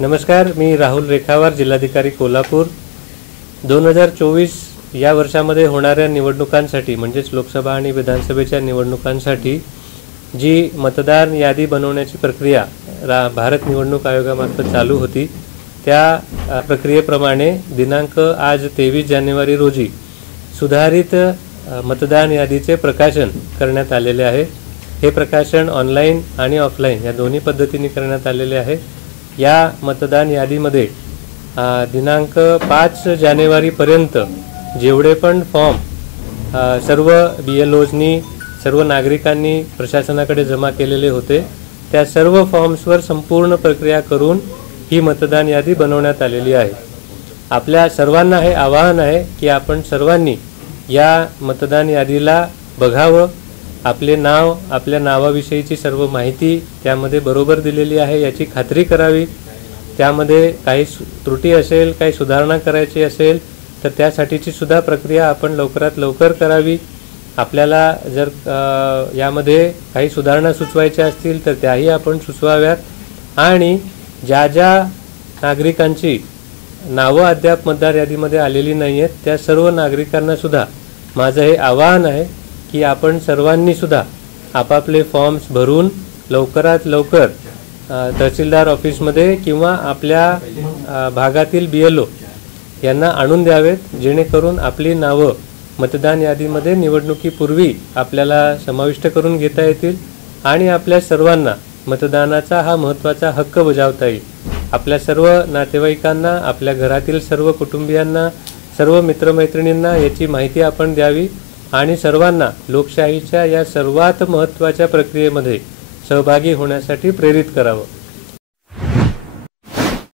नमस्कार, मी राहुल रेखावार, जिल्हाधिकारी कोल्हापूर। 2024 या वर्षामध्ये होणाऱ्या निवडणुकांसाठी म्हणजेच लोकसभा आणि विधानसभेच्या निवडणुकांसाठी जी मतदार यादी बनवण्याची प्रक्रिया भारत निवडणूक आयोगामार्फत चालू होती, त्या प्रक्रियेप्रमाणे दिनांक आज 23 जानेवारी रोजी सुधारित मतदान यादीचे प्रकाशन करण्यात आलेले आहे। हे प्रकाशन ऑनलाईन आणि ऑफलाईन या दोन्ही पद्धतीने करण्यात आलेले आहे। या मतदान यादीमध्ये दिनांक 5 जानेवारीपर्यंत जेवढे पण फॉर्म सर्व BLOजनी सर्व नागरिकांनी प्रशासनाकडे जमा केलेले होते, त्या सर्व फॉर्म्सवर संपूर्ण प्रक्रिया करून ही मतदान यादी बनवण्यात आलेली आहे। आपल्या सर्वांना हे आवाहन आहे की आपण सर्वांनी या मतदान यादीला बघावं, आपले नाव, आपल्या नावाविषयीची सर्व माहिती त्यामध्ये बरोबर दिलेली आहे याची खात्री करावी। त्यामध्ये काही त्रुटी असेल, काही सुधारणा करायची असेल तर त्यासाठीची सुद्धा प्रक्रिया आपण लवकरात लवकर करावी। आपल्याला जर यामध्ये काही सुधारणा सुचवायच्या असतील तर त्याही आपण सुचवाव्यात। आणि ज्या ज्या नागरिकांची नावं अद्याप मतदार यादीमध्ये आलेली नाही आहेत त्या सर्व नागरिकांना सुद्धा माझं हे आवाहन आहे की आपण सर्वांनी सुद्धा आपापले फॉर्म्स भरून लवकरात लवकर तहसीलदार ऑफिसमध्ये किंवा आपल्या भागातील BLO यांना आणून द्यावेत, जेणेकरून आपली नावं मतदान यादीमध्ये निवडणुकीपूर्वी आपल्याला समाविष्ट करून घेता येतील आणि आपल्या सर्वांना मतदानाचा हा महत्त्वाचा हक्क बजावता येईल। आपल्या सर्व नातेवाईकांना, आपल्या घरातील सर्व कुटुंबियांना, सर्व मित्रमैत्रिणींना याची माहिती आपण द्यावी आणि सर्वांना लोकशाहीच्या या सर्वात महत्त्वाच्या प्रक्रियेमध्ये सहभागी होण्यासाठी प्रेरित करावं।